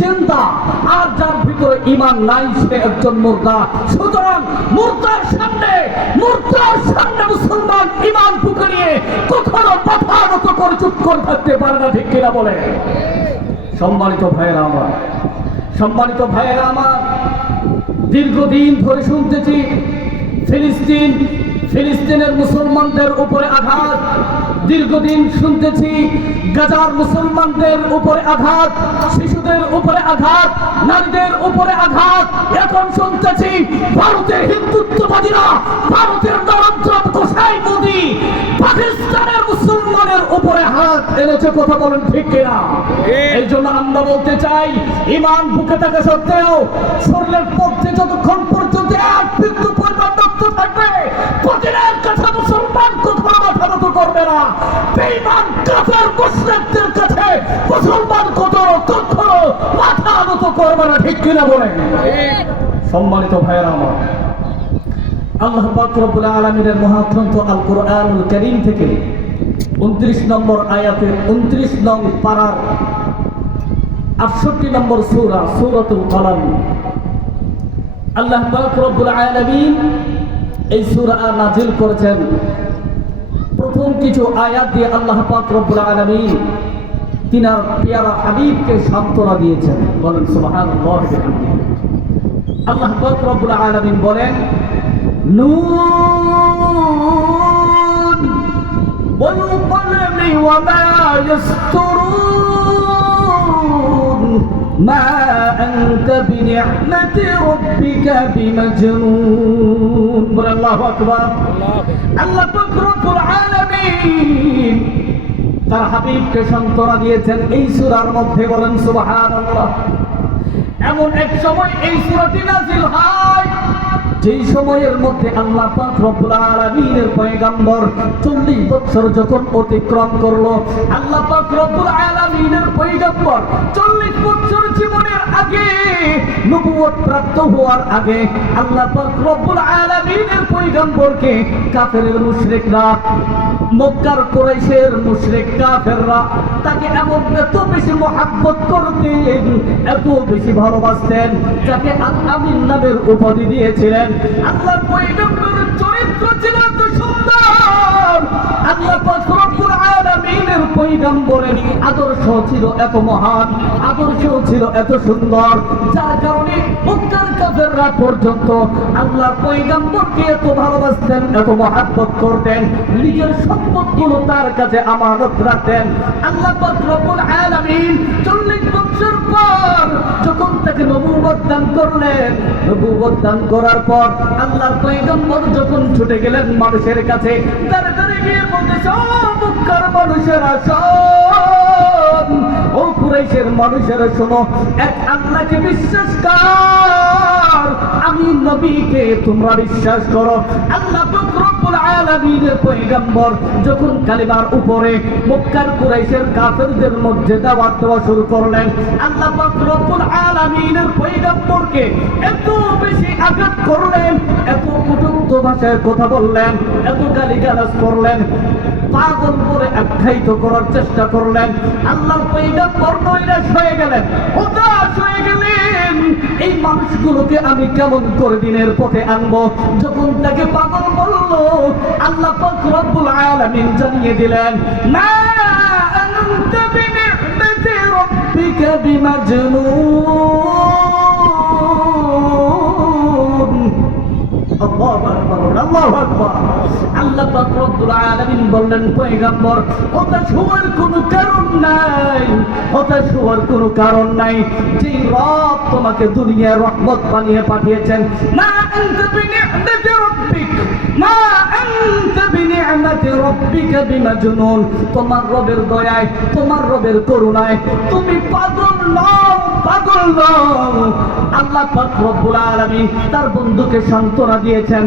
জিন্দা, আর যার ভিতরে ঈমান নাই সে একজন মুর্দা। সুতরাং মুর্দার সামনে মুসলমান ঈমান বুকে নিয়ে কখনো মাথা নত করে চুপ করে থাকতে পারে না, ঠিক কিনা বলে? সম্মানিত ভাইয়েরা আমার, দীর্ঘদিন ধরে শুনতেছি ফিলিস্তিনের মুসলমানদের উপরে আঘাত, দীর্ঘদিন শুনতেছি গাজার মুসলমানদের উপরে আঘাত, শিশুদের উপরে আঘাত, নারীদের উপরে আঘাত। এখন শুনতেছি ভারতের হিন্দুত্ববাদীরা, ভারতের নরেন্দ্র গোসাই মোদী পাকিস্তানের মুসলমানের উপরে হাত এনেছে। কথা বলেন ঠিক কিনা? এই জন্য আমরা বলতে চাই, ঈমান বুকে থাকা সত্ত্বেও শরীরের পক্ষে যতক্ষণ পর্যন্ত এক বিন্দু পরিমাণ রক্ত থাকবে, প্রতিদিনের কাছে মুসলমান কখনো মাথা নত করবে না। বেঈমান কাফের মুশরিকদের কাছে মুসলমান কখনো মাথা নত করবে না, ঠিক কিনা বলেন? সম্মানিত ভাইয়েরা আমার, আল্লাহ পাক রব্বুল আলামিনের মহাগ্রন্থ আল কুরআনুল কারীম থেকে 29 নম্বর আয়াতের 29 নং পারার 68 নম্বর সূরা সূরাতুল কলম, আল্লাহ পাক রব্বুল আলামিন এই সূরা নাযিল করেছেন। প্রথম কিছু আয়াত দিয়ে আল্লাহ পাক রব্বুল আলামিন তিনার প্যারা হাবিবকে সান্ত্বনা দিয়েছেন। বলেন সুবহানাল্লাহ ওয়া বিহামদিহি। আল্লাহ পাক রব্বুল আলামিন বলেন, নুন ওয়াল কলমি ওয়া মা ইয়াসতুরুন মা আনতা বিনি'মাতি রাব্বিকা বিমাজনুন। বলেন আল্লাহু আকবার। আল্লাহ পাক রব্বুল আলামিন তার হাবিবকে সান্ত্বনা দিয়েছেন এই সূরার মধ্যে। বলেন সুবহানাল্লাহ। এমন এক সময় এই সূরাটি নাযিল হয় যেই সময়ের মধ্যে আল্লাহ পাক রব্বুল আলামিনের পয়গম্বর 40 বছর যখন অতিক্রম করলো, আল্লাহ পাক রব্বুল আলামিনের পয়গম্বর 40 বছর জীবনের আগে, নবুয়ত প্রাপ্ত হওয়ার আগে আল্লাহ পাক রব্বুল আলামিনের পয়গম্বরকে কাফেরের মুশরিকরা, মক্কার কুরাইশের মুশরিক কাফেররা তাকে এমন এত বেশি মহব্বত করতেন, এত বেশি ভালোবাসতেন, যাকে আল-আমিন নামের উপাধি দিয়েছিলেন। আল্লাহর পয়গম্বরের চরিত্র ছিল এত সুন্দর, আল্লাহ পাক রব্বুল আলামিনের পয়গম্বরের আদর্শ ছিল এত মহান, আদর্শ ছিল এত সুন্দর, যার কারণে মক্কার কাফেররা পর্যন্ত আল্লাহর পয়গম্বরকে এত ভালোবাসতেন, এত মহব্বত করতেন, নিজের সম্পদগুলো তার কাছে আমানত রাখতেন। আল্লাহ পাক রব্বুল আলামিন 40 বছর পর যখন তাকে নবুয়ত দান করলেন, নবুয়ত দান করার পর আল্লাহর পয়গম্বর যখন ছুটে গেলেন মানুষের কাছে, দাঁড়ে গিয়ে বলতে, মক্কার মানুষেরা শোন, ও কুরাইশের মানুষেরা শোনো, এক আল্লাহকে বিশ্বাস কর, আমি নবীকে তোমরা বিশ্বাস করো। আল্লাহ পাক রব্বুল আলামিনের পয়গম্বর যখন কালিমার উপরে মক্কার কুরাইশের কাফেরদের মধ্যে দাওয়াত দেওয়া শুরু করলেন, আল্লাহ পাক রব্বুল আলামিনের পয়গম্বরকে এত বেশি আঘাত করলেন, এত কটূক্ত ভাষায় কথা বললেন, এত গালিগালাজ করলেন, পাগল বলে আখ্যায়িত করার চেষ্টা করলেন। আল্লাহর পয়গম্বর নৈরাশ হয়ে গেলেন, হতাশ হয়ে গেলেন, এই মানুষগুলোকে আমি কেমন করে দিনের পথে আনবো। যখন তাকে পাগল বললো, আল্লাহ পাক রব্বুল আলামিন জানিয়ে দিলেন, মা আনতা বিনি'মাতি রাব্বিকা বিমাজনুন। আল্লাহু আকবার, আল্লাহু আকবার। আল্লাহ পাক রব্বুল আলামিন বললেন, পয়গম্বর হতাশ হওয়ার কোনো কারণ নাই, হতাশ হওয়ার কোনো কারণ নাই, যে রব তোমাকে দুনিয়ার রহমত বানিয়ে পাঠিয়েছেন। মা আনতা বিনি'মাতি রাব্বিক, মা আনতা বিনি'মাতি রাব্বিকা বিমাজনুন। তোমার রবের দয়ায়, তোমার রবের করুণায় তুমি পাগল নও, পাগল নও। আল্লাহ পাক রব্বুল আলামিন তার বন্ধুকে সান্ত্বনা দিয়েছেন।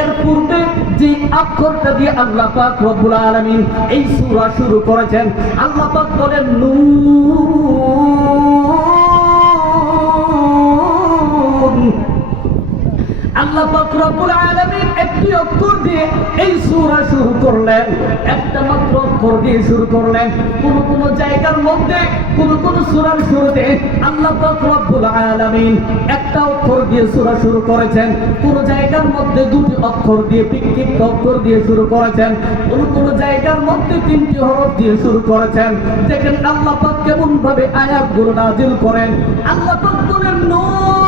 এর পূর্বে যে অক্ষরটা দিয়ে আল্লাহ পাক রব্বুল আলামিন এই সূরা শুরু করেছেন, আল্লাহ পাক বলেন নুন। আল্লাহ পাক রব্বুল আলামিন একটি অক্ষর দিয়ে এই সূরা শুরু করলেন, একটা মাত্র অক্ষর দিয়ে শুরু করলেন। কোন কোন জায়গার মধ্যে, কোন কোন সূরার শুরুতে আল্লাহ পাক রব্বুল আলামিন একটা অক্ষর দিয়ে সূরা শুরু করেছেন, কোন জায়গার মধ্যে দুটি অক্ষর দিয়ে বিক্ষিপ্ত অক্ষর দিয়ে শুরু করেছেন, কোন জায়গার মধ্যে তিনটি হরফ দিয়ে শুরু করেছেন। দেখেন আল্লাহ পাক কেমন ভাবে আয়াতগুলো নাযিল করেন। আল্লাহ পাক বলেন নূর